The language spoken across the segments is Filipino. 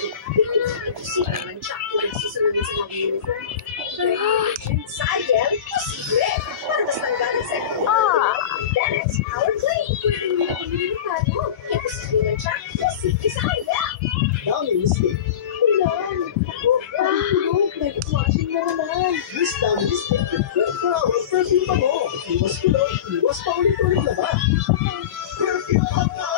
Imposible man siya kung nagsusunod sa mga uniform. Sayang, posible. Para mas tanggalin sa ito. That's our claim. Pwede mo na pinilipat mo. Imposible man siya, posible sa kanya. Dami mistake. Ulan. Nag-washing na naman. This dami mistake with Fred Brown at perfume pa mo. Iwas ko lang, iwas pa ulit-ulit na ba? Perfume pa mo.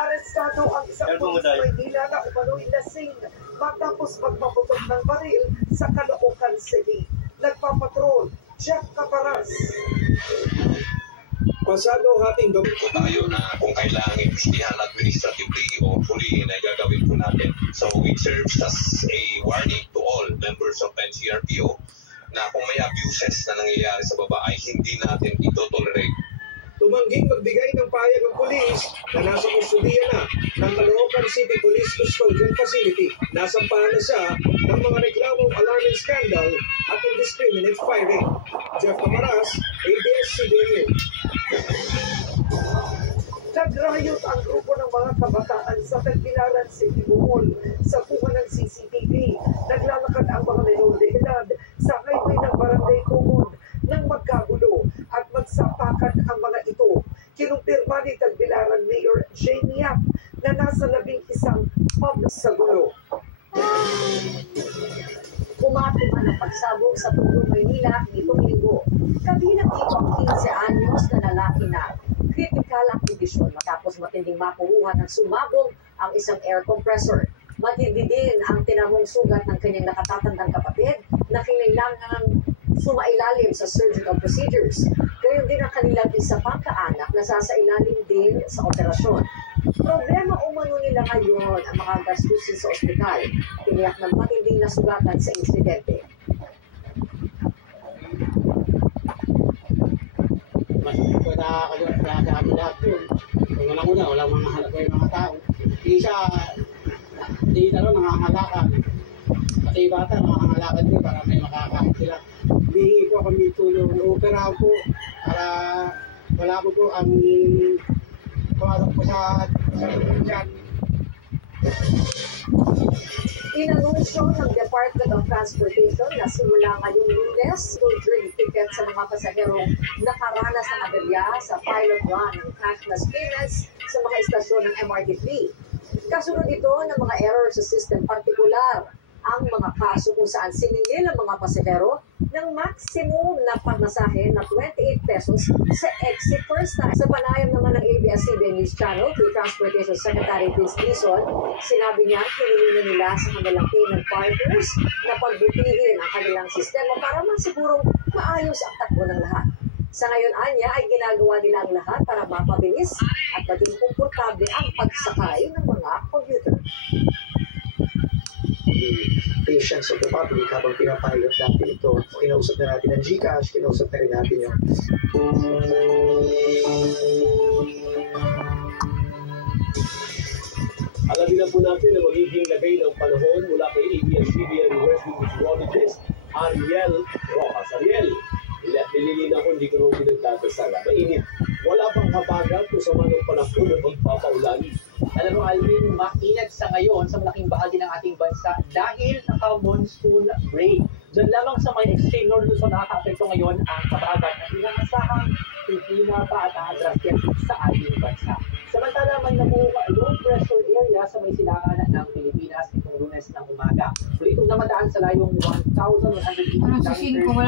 Arestado ang isang pulis Maynila na umano'y lasing matapos magpaputok ng baril sa Caloocan City. Nagpapatrol, Jeff Caparas. Pasado hating gabi po tayo na kung kailangan imbestigahan administratively o fully na gagawin po natin. So it serves as a warning to all members of NCRPO na kung may abuses na nangyayari sa babae, hindi natin ito tolerate. tumangging magbigay ng payag ang pulis na nasa kustudiya na ng Caloocan City Police Custodial Facility. Nasampahan na siya ng mga reklamong alarming scandal at indiscriminate firing. Jeff Camaras, ABS-CBN. Nagrayot ang grupo ng mga kabataan sa Tagbilaran City Mall sa kuha ng CCTV. Naglalakad ang mga menor de edad sa highway ng Barangay Common nang magkagulo at magsapakan ang mga ito. Kinumpirma ni Tagbilaran Mayor Jane Yap na nasa 11 pub sa gulo. Pumatuma ng pagsabog sa Tondo, Maynila nitong linggo. Kabilang dito ang 15 anyos na lalaki na critical ang kondisyon matapos matinding mapuruhan ng sumabog ang isang air compressor. Matindi din ang tinamong sugat ng kanyang nakatatandang kapatid na kinailangang sumailalim sa surgical procedures. Gayon din ang kanilang isa pang kaanak na sasailalim din sa operasyon. Problema umano nila ngayon ang mga gastusin sa ospital. Tiniyak ng matinding nasugatan sa insidente. Mas nakakalimutan na sa ating lahat yun. Kung unang-una, walang mga halak ko yung mga tao. Isa, hindi na rin nangangalakad. Pati yung bata, nangangalakad din para may makakain sila. Hihingi po kami tulong. Opera po para wala po ang pumasok po sa dyan. Inanunsyo ng Department of Transportation na simula ngayong Lunes, to-drink ticket sa mga pasaherong nakaranas ng aberya sa pilot run ng cashless payments sa mga istasyon ng MRT Fleet. Kasunod ito ng mga error sa system, partikular ang mga kaso kung saan siningil ang mga pasahero ng maximum na pamasahe na 28 pesos sa exit first time. Sa panayam naman ng ABS-CBN News Channel kay Transportation Secretary Vince Dizon, sinabi niya hinili na nila sa kanilang payment partners na pagbutihin ang kanilang sistema para masigurong maayos ang takbo ng lahat. Sa ngayon, Anya, ay ginagawa nila ang lahat para mapabilis at maging komportable ang pagsakay ng mga commuter. Patience of the public habang pinapilot natin ito. Kinausap na natin ang GCash, kinausap na rin natin yung alamin na po natin na magiging lagay ng panahon mula kay ABS-CBN Rescue Meteorologist Ariel Rojas. Ariel, nililinaw ko, hindi ko nung pinagtatasala. Mainit. Wala pang habagat kung sa manong panahon na magpapaulan. Alam mo, Alvin, mainit sa ngayon sa malaking bahagi ng ating bansa dahil naka-monsoon break. Diyan lamang sa may extreme north Luzon nakaka-apekto ngayon ang kabagat at inasahang pipina pa at adrasya sa ating bansa. Samantala, may namuong low pressure area sa may silangan ng Pilipinas itong Lunes ng umaga. So itong namadaan sa layong 1,180 km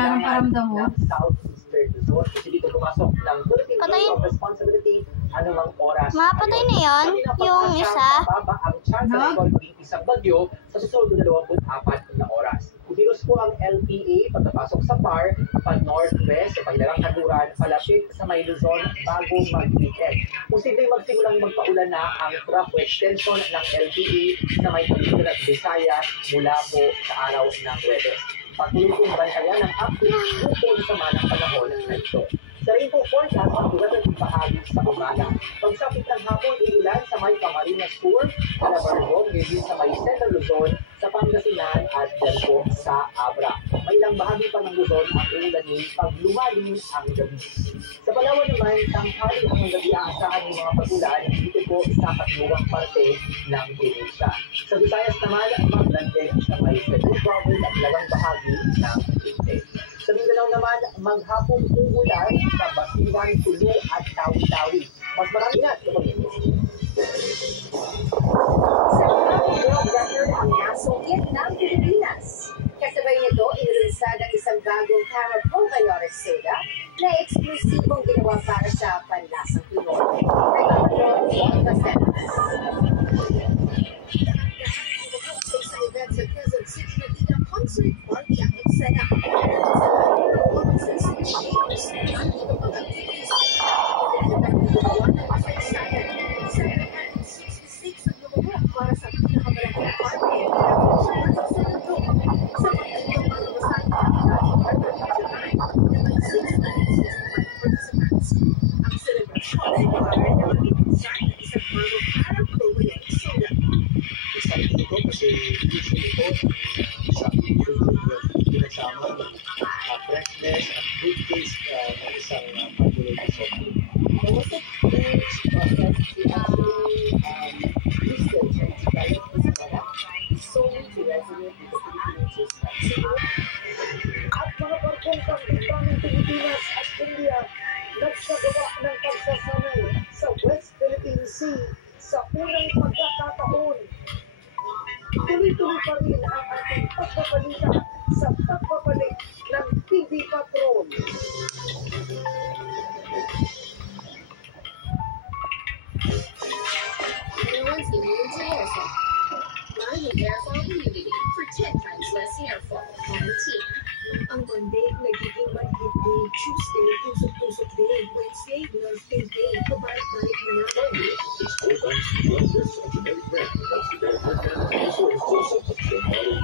ng southeastern Luzon. Kasi dito pumasok ng Philippine Bureau of Responsibility anumang oras. Mapatay na yun? Yung isa? Mababa ang chance na ito maging isang bagyo sa susunod na 24 na oras. Umilos po ang LPA pagkapasok sa PAR, pag-northwest, sa pagdalang kanluran, palapit sa may Luzon bago mag-weekend. Posibleng magsimulang magpaulan na ang trough extension ng LPA sa may Pilipinas at Visayas mula po sa araw ng Huwebes. Patuloy pong bantayan ng update tungkol sa manang panahon na ito. Sa rainfall forecast ang ulan ng bahagi sa umaga. Pagsapit ng hapon, iulan sa may Camarines Sur, Calabarzon, ngayon sa may Central Luzon, sa Pangasinan at dyan po sa Abra. May ilang bahagi pa ng Luzon ang uulanin pag lumalim ang gabi. Sa Palawan naman, tanghali ang gabi ang asahan ng mga pagulan dito po sa katluwang parte ng probinsya. Sa Visayas naman, maglandeng sa may Cebu Province at lalang bahagi ng Leyte. Sa Mindanao naman, maghapong uulan sa Basilan, Tulu at Tawi-Tawi. Mas marami na sa pag-ibig. Sa world record ang nasungkit ng Pilipinas. Kasabay nito, inilunsad ang isang bagong Camera Probiotic Soda na eksklusibong ginawa para sa panlasang Pinoy. Nagpapatrol Juan Basenas. Sa isang event sa Quezon City, naging concert party ang eksena. Para sa pinakamalaking party ang selebrasyon ay para ng design ng isang bagong Camera Probiotic Soda. Excited ito kasi usually ito sa pinagsama freshness at good taste ng isang carbonated soft drink. Was it huge process to actually research and develop this product solely to resonate with the Filipinos' At mga barkong pag-iba ng Pilipinas at India nagsagawa ng pagsasanay sa West Philippine Sea sa unang pagkakataon. Tuloy-tuloy pa rin ang ating pagbabalita sa pagbabalik ng TV Patrol. No one's immune to hair fall. Buy new hair fall immunity for 10 times less hair fall. Guaranteed. Ang Monday, nagiging manhid day. Tuesday, tusok-tusok day. Wednesday, Thursday day. Pabalik-balik na naman. It's 4 times blood pressure of genetic brand. That's the very first and also is also a model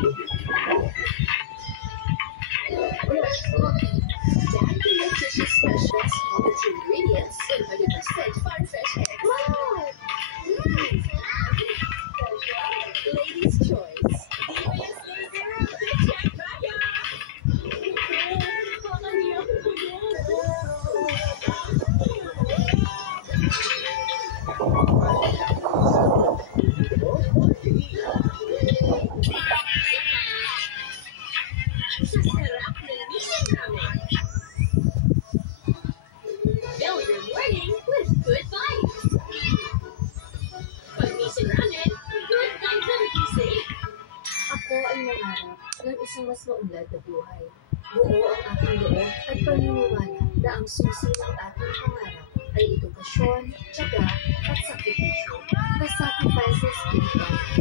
Dad Nutrition Specialist all its ingredients 100% farm fresh eggs. Wow! Ladies' choice. Fill your morning with good vibes. Pag-mission ramen, good vibes ang gising. Ako ay nangarap ng isang mas maunlad na buhay. Buo ang aking loob at paniniwala na ang susi ng ating pangarap ay edukasyon, tiyaga at sakripisyo. The sacrifices given,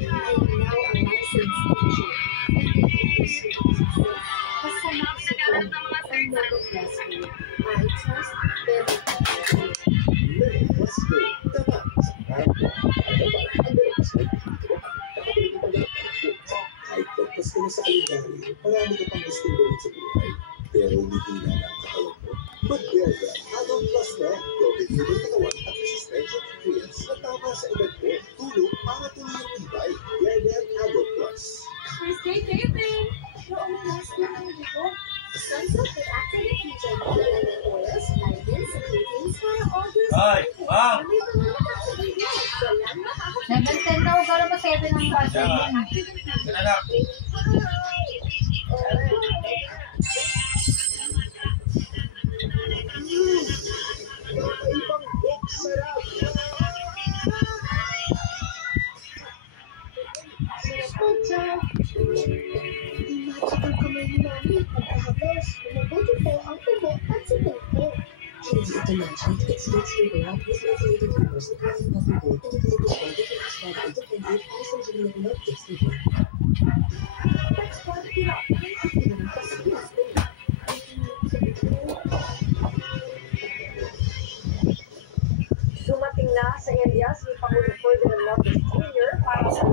I am now a licensed teacher and can pursue success. Kasama ko sa Lord and Lord bless me. I trust very much. Let us go. Tama sa harap mo. Ano ba? Ano ba? Kahit pagpas ka na sa kalendaryo, marami ka pang gustong gawin sa buhay. Pero hindi na lang katawan mo. Mag-Delta, Adult Plus na. Gawin mo ng katawan at resistensya nutrients na tama sa edad mo. Tulong para tuloy ang tibay. Delta Adult Plus. Stay taping! Noong last na ang libo. Sunsilk with active fusion lemon oils, vitamins, and proteins para all these Wow! Level 10 daw, para pa 7 ang basa yun. Sinanak! Ibang big sarap. Sarap magical kamay ni Mami. Pagkahapos, mabuti po ang tubo at sipoko. Hindi ito magic. It's mixed out with methylated fibers that have coffee gold and the liquid sugar that is prescribed independently also during the milk takes flavor. That's why hirap ang ating pasilas din. Dumating na sa area si Pangulo Ferdinand Marcos Jr. para sa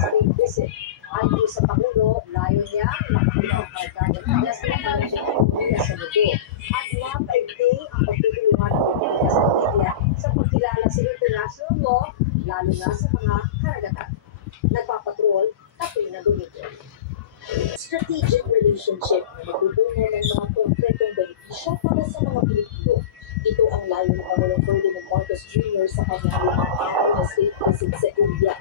state visit. Ayon sa Pangulo, layo niya makita ang karagdagang Pinas na Pilipinas sa mundo at mapaigting ang pagtutulungan ng Pilipinas at India sa pagkilala sa international law, lalo na sa mga karagatan. Nagpapatrol, Katrina Domingo. sa mga Pilipino. Ito ang layo ng Pangulong Ferdinand Marcos Jr. sa kanyang 5 araw na state visit sa India.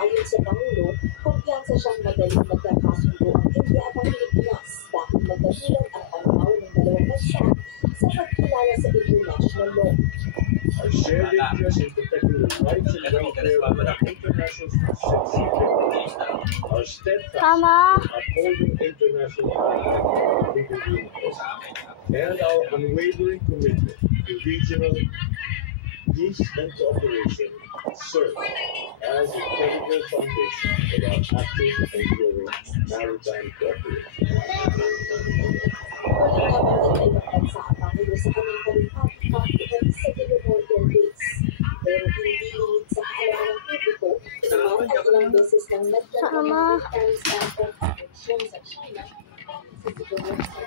Ayon sa Pangulo, kumpiyansa siyang madaling magkakasundo ang India at ang Pilipinas dahil magkatulang ang pananaw ng dalawang bansa sa pagkilala sa international law. Our shared interest in protecting the rights and welfare of international citizens, our steadfast upholding international law, and our unwavering commitment to regional peace and cooperation serve as a critical foundation of our active and growing maritime cooperation. Nabanggit na ibang bansa ang Pangulo sa kanyang pagpapakita sa Gilmore Base. Pero hindi lingid sa kaalaman ng publiko naman at ilang beses nang nagkaroon ng terms of action sa China sa siguro sa